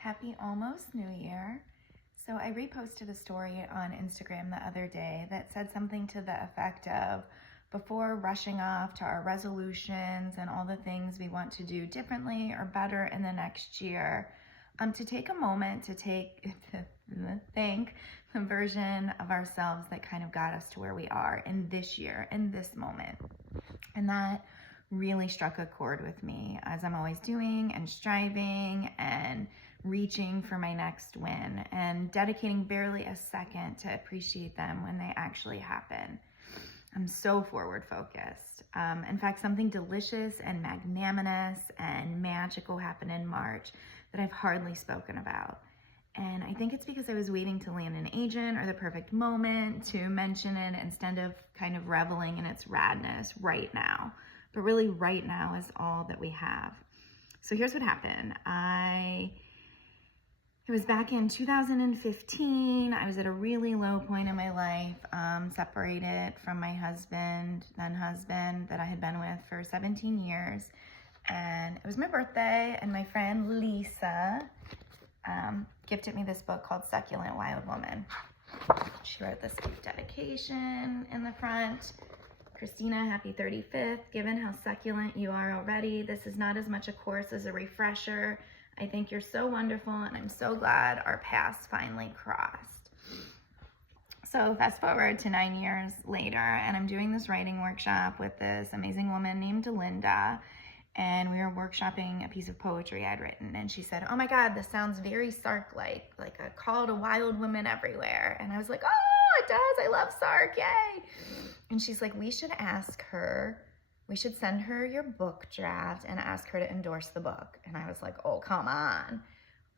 Happy almost New Year. So I reposted a story on Instagram the other day that said something to the effect of, before rushing off to our resolutions and all the things we want to do differently or better in the next year, to take a moment to thank the version of ourselves that kind of got us to where we are in this year, in this moment. And that really struck a chord with me, as I'm always doing and striving and reaching for my next win and dedicating barely a second to appreciate them when they actually happen. I'm so forward focused. In fact, something delicious and magnanimous and magical happened in March that I've hardly spoken about. And I think it's because I was waiting to land an agent or the perfect moment to mention it instead of kind of reveling in its radness right now. But really right now is all that we have. So here's what happened. It was back in 2015. I was at a really low point in my life, separated from my then husband that I had been with for 17 years. And it was my birthday, and my friend Lisa gifted me this book called Succulent Wild Woman. She wrote this dedication in the front. Christina, happy 35th. Given how succulent you are already, this is not as much a course as a refresher. I think you're so wonderful, and I'm so glad our paths finally crossed. So fast forward to 9 years later, and I'm doing this writing workshop with this amazing woman named Linda, and we were workshopping a piece of poetry I'd written, and she said, "Oh my God, this sounds very Sark-like, like a call to wild women everywhere." And I was like, "Oh, it does. I love Sark, yay." And she's like, we should send her your book draft and ask her to endorse the book. And I was like, oh, come on.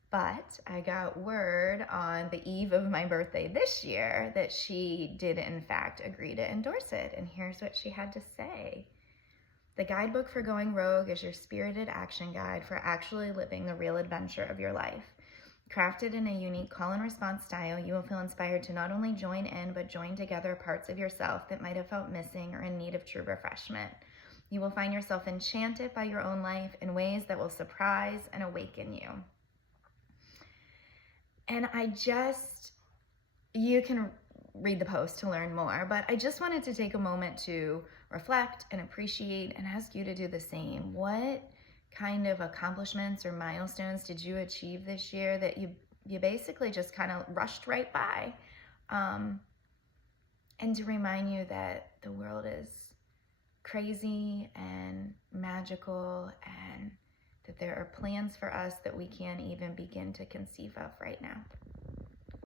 But I got word on the eve of my birthday this year that she did in fact agree to endorse it. And here's what she had to say. The guidebook for going rogue is your spirited action guide for actually living the real adventure of your life. Crafted in a unique call and response style, you will feel inspired to not only join in, but join together parts of yourself that might have felt missing or in need of true refreshment. You will find yourself enchanted by your own life in ways that will surprise and awaken you. And you can read the post to learn more, but I just wanted to take a moment to reflect and appreciate and ask you to do the same. What kind of accomplishments or milestones did you achieve this year that you basically just kind of rushed right by? And to remind you that the world is crazy and magical, and that there are plans for us that we can't even begin to conceive of right now.